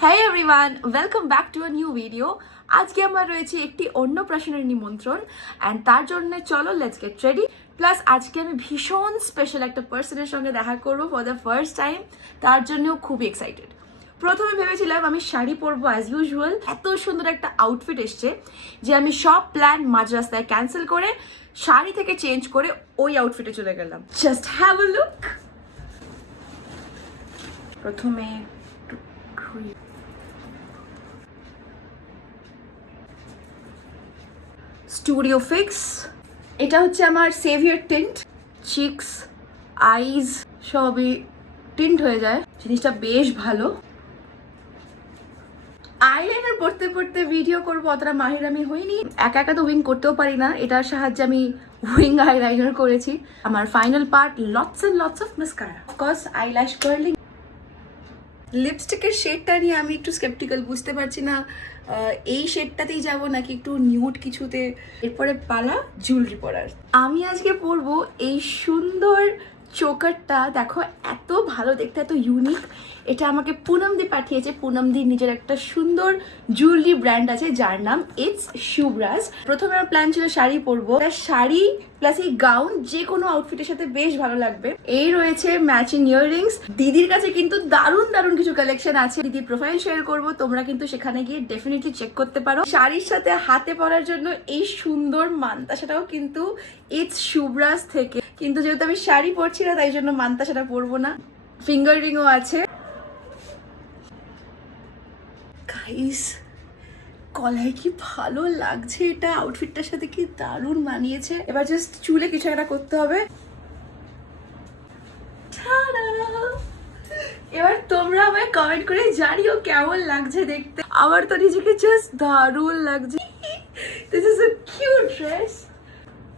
Hey everyone, welcome back to a new video. আজকে আমার রয়েছে একটি অন্য প্রশ্নের নিমন্ত্রণ এন্ড তার জন্য চলো লেটস গেট রেডি। প্লাস আজকে আমি ভীষণ স্পেশাল একটা পার্সনের সঙ্গে দেখা করবো ফর দ্য ফার্স্ট টাইম, তার জন্যও খুবই এক্সাইটেড। প্রথমে ভেবেছিলাম আমি শাড়ি পরবো অ্যাজ ইউজুয়াল, এত সুন্দর একটা আউটফিট এসছে যে আমি সব প্ল্যান মাঝ রাস্তায় ক্যান্সেল করে শাড়ি থেকে চেঞ্জ করে ওই আউটফিটে চলে গেলাম। Just have a look. প্রথমে স্টুডিও ফিক্স, এটা হচ্ছে আমার সেভিয়ার টিন্ট, চিকস আইজ সবই টিন্ট হয়ে যায়, জিনিসটা বেশ ভালো। আইলাইনার পড়তে পড়তে ভিডিও করবো অতটা মাহির আমি হইনি, একা একা তো উইং করতেও পারি না, এটার সাহায্যে আমি উইং আইলাইনার করেছি। আমার final part lots and lots of mascara, of course eyelash curling. লিপস্টিকের শেডটা নিয়ে আমি একটু স্কেপটিক্যাল, বুঝতে পারছি না এই শেডটাতেই যাব নাকি একটু নিউড কিছুতে। এরপরে পালা জুয়েলারি পরার। আমি আজকে পরবো এই সুন্দর চোকারটা, দেখো এত ভালো দেখতে, এত ইউনিক। এটা আমাকে পুনমদি পাঠিয়েছে। পুনমদির নিজের একটা সুন্দর জুয়েলারি ব্র্যান্ড আছে যার নাম ইটস শুভরাজ। প্রথমে আমার প্ল্যান ছিল শাড়ি পরবো, শাড়ি প্লাস এই গাউন যে কোনো আউটফিটের সাথে বেশ ভালো লাগবে। এই রয়েছে ম্যাচিং ইয়াররিংস। দিদির কাছে কিন্তু দারুণ দারুণ কিছু কালেকশন আছে, দিদির প্রোফাইল শেয়ার করবো, তোমরা কিন্তু সেখানে গিয়ে ডেফিনেটলি চেক করতে পারো। শাড়ির সাথে হাতে পরার জন্য এই সুন্দর মান্তাসাটাও কিন্তু ইটস শুভরাজ থেকে, কিন্তু যেহেতু আমি শাড়ি পরছি না তাই জন্য মান্তাসাটা পরবো না। ফিঙ্গার রিংও আছে। গাইস কলায় কি ভালো লাগছে, এটা আউটফিটটার সাথে কি দারুণ মানিয়েছে। এবার জাস্ট চুলে কিছু একটা করতে হবে। এবার তোমরা আমায় কমেন্ট করে জানিও কেমন লাগছে দেখতে। আমার তো নিজেকে জাস্ট দারুণ লাগছে। This is a cute dress.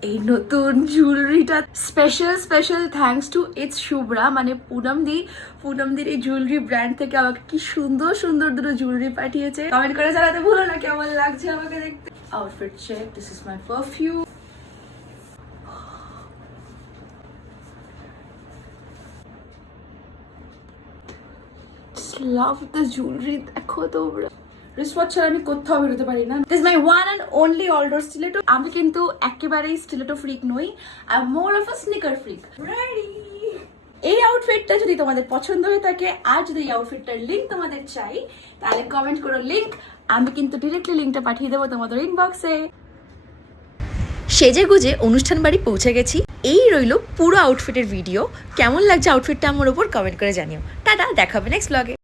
এই নতুন জুয়েলারিটা স্পেশাল থ্যাঙ্কস টু ইটস শুভরা, মানে পুনমদির এই জুয়েলারি ব্র্যান্ড থেকে আমাকে কি সুন্দর সুন্দর দুটো জুয়েলারি পাঠিয়েছে। কমেন্ট করে জানাতে ভুলো না কেমন লাগছে আমাকে দেখতে। Outfit check, this is my perfume. Love the jewellery, দেখো তোমরা। রিস্টওয়াচ ছাড়া আমি কোথাও বেরোতে পারি না। This my one and only all door stiletto. আমি কিন্তু একেবারেই স্টিলেটো ফ্রিক নই, I am more of a sneaker freak. Ready. এই আউটফিটটা যদি তোমাদের পছন্দ হয়ে থাকে আর যদি এই আউটফিটটার লিঙ্ক তোমাদের চাই তাহলে কমেন্ট করো লিঙ্ক, আমি কিন্তু ডিরেক্টলি লিঙ্কটা পাঠিয়ে দেবো তোমাদের ইনবক্সে। সেজে গুজে অনুষ্ঠান বাড়ি পৌঁছে গেছি। এই রইল পুরো আউটফিটের ভিডিও। কেমন লাগছে আউটফিটটা আমার উপর কমেন্ট করে জানিও। টাটা, দেখা হবে নেক্সট ব্লগে।